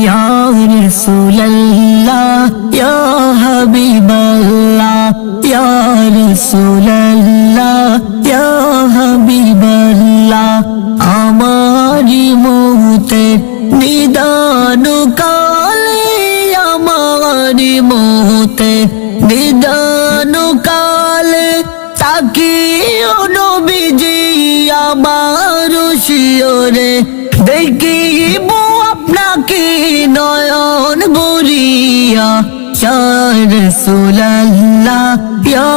ইয়া রাসূলুল্লাহ ইয়া হাবিবাল্লাহ ইয়া রাসূলুল্লাহ ইয়া হাবিবাল্লাহ আমারি মুহূর্তের নিদান কালে আমারি মুহূর্তের নিদান কালে তাকিও নবীজি আমার শিয়রে দেখিব আপনাকে নয়ন ভরিয়া ইয়া রাসূলুল্লাহ ইয়া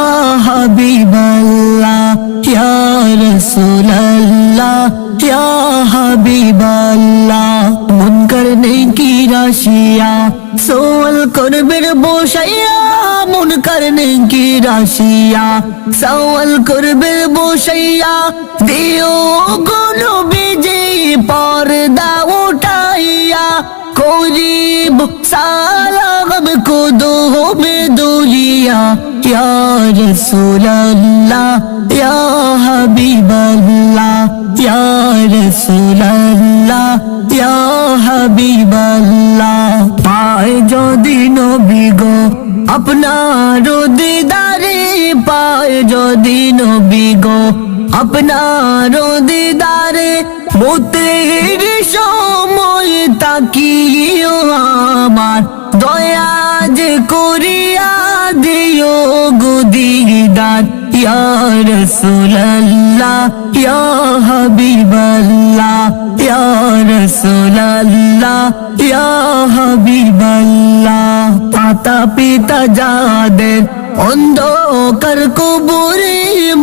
হাবিবাল্লাহ ইয়া রাসূলুল্লাহ ইয়া হাবিবাল্লাহ মুনকার নেকি রাশিয়া সওয়াল করবে বসাইয়া মুনকার নেকি রাশিয়া সওয়াল করবে বসাইয়া দিও গো নবীজি পর্দা উঠাইয়া করিব সালাম কুদুবে দুলিয়া ইয়া রাসূলুল্লাহ ইয়া হাবিবাল্লাহ ইয়া রাসূলুল্লাহ ইয়া হাবিবাল্লাহ পায় যদি নবী গো আপনার দিদারে পায় যদি নবী গো আপনার দিদারে মতের সময় তাকিও আমার দয়া যে করিয়া দিও গো দিদার ইয়া রাসূলুল্লাহ ইয়া হাবিবাল্লাহ ইয়া রাসূলুল্লাহ ইয়া হাবিবাল্লাহ মাতা পিতা যাদের অন্ধকার কবরে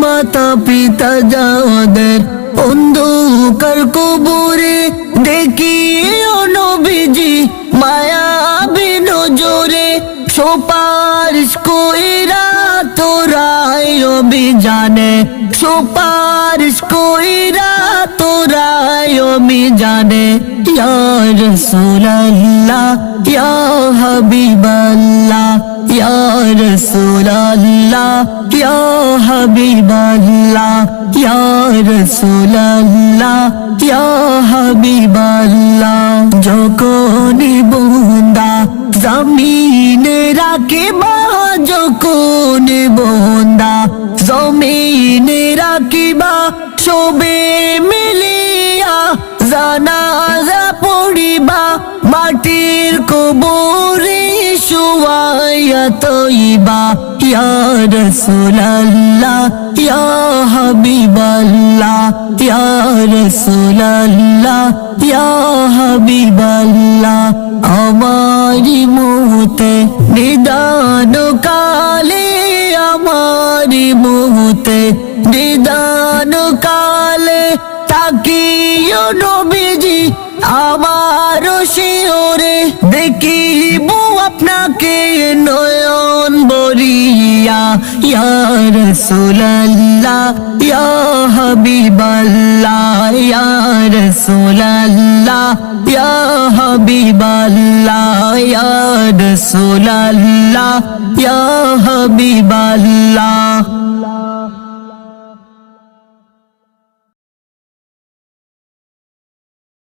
মাতা পিতা যাদের অন্ধকার কবরে দেখিও নবীজি মায়াবী নজরে সুপারিশ কইরা তোরাই অভিযানে সুপারিশ কইরা তোরাই অভিযানে ইয়া রাসূলুল্লাহ ইয়া হাবিবাল্লাহ ইয়া রাসূলুল্লাহ ইয়া হাবিবাল্লাহ ইয়া রাসূলুল্লাহ ইয়া হাবিবাল্লাহ যখন বান্দা জমিনে রাখিবা যখন বান্দা জমিনে রাখিবা সবে মিলিয়া জানাজা পড়িবা মাটির কবরে শুয়াইয়া তৈবা ইয়া রাসূলুল্লাহ ইয়া হাবিবাল্লাহ ইয়া রাসূলুল্লাহ ইয়া হাবিবাল্লাহ আমারি মুহূর্তে নিদান কালে আমারি মুহূর্তে নিদান কালে তাকিও নবীজি আমার শিয়রে দেখিব আপনাকে নয়ন ভরিয়া ইয়া রাসূলুল্লাহ ইয়া হাবিবাল্লাহ ইয়া রাসূলুল্লাহ ইয়া হাবিবাল্লাহ ইয়া রাসূলুল্লাহ ইয়া হাবিবাল্লাহ